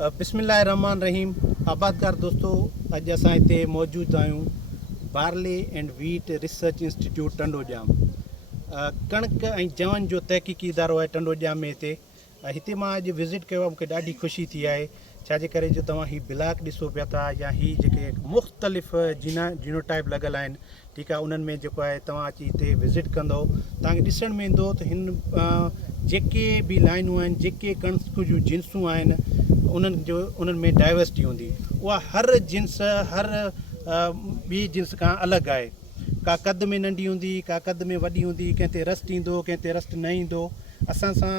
बिस्मिल्लाहिर्रहमानिर्रहीम। आबादकार दोस्तों, अॼु असां हिते मौजूदु आहियूं barley and wheat research institute Tando Jam. कणक ऐं जवन जो तहक़ीक़ी इदारो आहे टंडोजाम में। हिते मां अॼु विज़िट कयो आहे, मूंखे ॾाढी ख़ुशी थी आहे। छाजे करे जो तव्हां हीअ ब्लॉक ॾिसो पिया था, या हीअ जेके मुख़्तलिफ़ जीनोटाइप लॻल आहिनि, ठीकु आहे, उन्हनि में जेको आहे तव्हां अची हिते विज़िट कंदो तव्हांखे ॾिसण में ईंदो त हिन जेके बि लाइनूं आहिनि, जेके कणक जूं जिन्सूं आहिनि, उन्हनि में डाइवर्सिटी हूंदी। उहा हर जिन्स हर ॿी जिन्स खां अलॻि आहे। का क़द में नंढी हूंदी, का क़द में वॾी हूंदी, कंहिं ते रस्ट ईंदो, कंहिं ते रस्ट न ईंदो। असां सां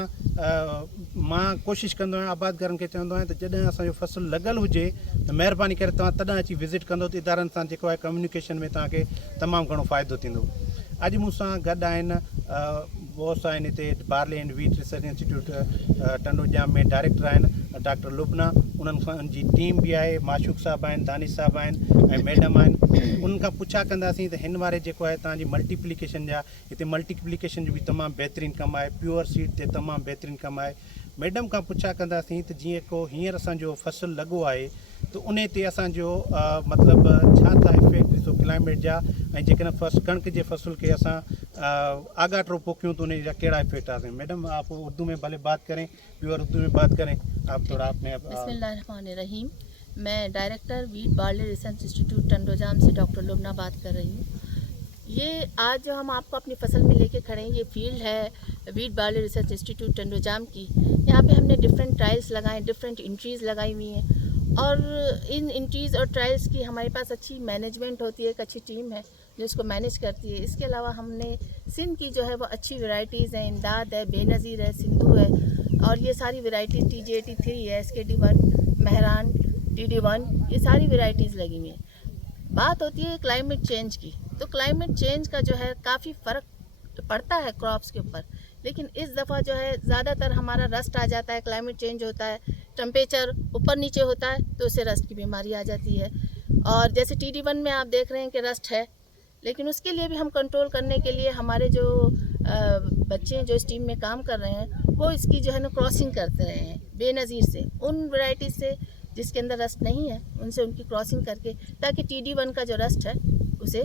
मां कोशिशि कंदो आहियां, आबादकारनि खे चवंदो आहियां त जॾहिं असांजो फ़सुलु लॻल हुजे त महिरबानी करे तव्हां तॾहिं अची विज़िट कंदो त इदारनि सां जेको आहे कम्यूनिकेशन में तव्हांखे तमामु घणो फ़ाइदो थींदो। अॼु मूंसां गॾु आहिनि बॉस आहिनि हिते barley and wheat research institute Tando Jam में डायरेक्टर आहिनि डॉक्टर लुबना। उन्हनि जी टीम बि आहे, माशूक साहब आहिनि, दानिश साहब आहिनि ऐं मैडम आहिनि। उन्हनि खां पुछा कंदासीं त हिन बारे जेको आहे तव्हांजी मल्टीप्लिकेशन जा, हिते मल्टीप्लिकेशन जो बि तमामु बहितरीनु कमु आहे, प्योर सीड ते तमामु बहितरीनु कमु आहे। मैडम खां पुछा कंदासीं त जीअं को हींअर असांजो फ़सुलु लॻो आहे त उन ते असांजो मतिलबु छा छा इफेक्ट ॾिसो क्लाइमेट जा, ऐं जेकॾहिं कणक जे फ़सुल खे असां आगाटो पोखियूं तो उन जा कहिड़ा इफेक्ट आते हैं। मैडम आप उर्दू में भले बात करें, प्योर उर्दू में बात करें, आप थोड़ा अपने। बिस्मिल्लाहिर्रहमानिर्रहीम। मैं director wheat barley research institute Tando Jam से डॉक्टर लुबना बात कर रही हूँ। ये आज जो हम आपको अपनी फसल में लेके खड़े हैं, ये फील्ड है wheat barley research institute Tando Jam की। यहाँ पे हमने डिफरेंट ट्रायल्स लगाए, डिफरेंट इंट्रीज़ लगाई हुई हैं, और इन इंट्रीज़ और ट्रायल्स की हमारे पास अच्छी मैनेजमेंट होती है, एक अच्छी टीम है जो इसको मैनेज करती है। इसके अलावा हमने सिंध की जो है वो अच्छी वैरायटीज़ हैं, इमदाद है, बेनज़ीर है, सिंधु है, और ये सारी वैरायटीज़ TG83 है, SKD1, मेहरान, TD1, ये सारी वैरायटीज़ लगी हुई हैं। बात होती है क्लाइमेट चेंज की, तो क्लाइमेट चेंज का जो है काफ़ी फ़र्क पड़ता है क्रॉप्स के ऊपर। लेकिन इस दफ़ा जो है ज़्यादातर हमारा रस्ट आ जाता है, क्लाइमेट चेंज होता है, टेम्परेचर ऊपर नीचे होता है, तो उससे रस्ट की बीमारी आ जाती है। और जैसे TD1 में आप देख रहे हैं कि रस्ट है, लेकिन उसके लिए भी हम कंट्रोल करने के लिए हमारे जो बच्चे हैं जो इस टीम में काम कर रहे हैं, वो इसकी जो है ना क्रॉसिंग करते रहे हैं बेनज़ीर से, उन वैरायटीज़ से जिसके अंदर रस्ट नहीं है उनसे उनकी क्रॉसिंग करके, ताकि TD1 का जो रस्ट है उसे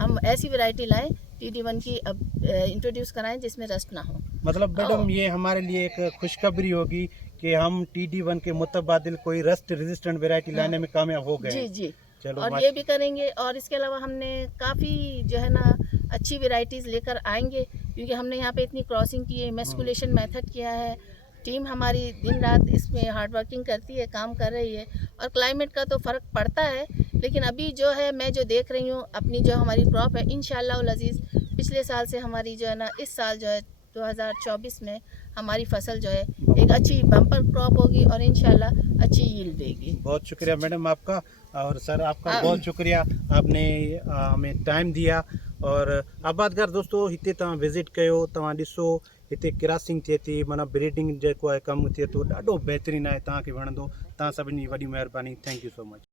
हम ऐसी वैरायटी लाएं, TD1 की अब इंट्रोड्यूस कराएं जिसमें रस्ट ना हो। मतलब मैडम ये हमारे लिए एक खुशखबरी होगी कि हम TD1 के मुतबादिल कोई रस्ट रेजिस्टेंट वैरायटी लाने में कामयाब हो गए। जी जी, चलो, और ये भी करेंगे। और इसके अलावा हमने काफ़ी जो है ना अच्छी वैरायटीज़ लेकर आएंगे, क्योंकि हमने यहाँ पे इतनी क्रॉसिंग की है, मेस्कुलेशन मेथड किया है। टीम हमारी दिन रात इसमें हार्ड वर्किंग करती है, काम कर रही है। और क्लाइमेट का तो फ़र्क पड़ता है, लेकिन अभी जो है मैं जो देख रही हूँ अपनी जो हमारी क्रॉप है, इंशाअल्लाह उल अज़ीज़ पिछले साल से हमारी जो है ना इस साल जो है 2024 में हमारी फसल जो है एक अच्छी बम्पर क्रॉप होगी और इंशाअल्लाह अच्छी यील्ड देगी। बहुत शुक्रिया मैडम आपका, और सर आपका बहुत शुक्रिया, आपने हमें टाइम दिया। और आबादगार दोस्तों, हिते तव्हां विज़िट कयो, तव्हां ॾिसो हिते क्रॉसिंग थिए थी, माना ब्रीडिंग जेको आहे कमु थिए थो, ॾाढो बहितरीनु आहे, तव्हांखे वणंदो। तव्हां सभिनी जी वॾी महिरबानी। Thank you so much.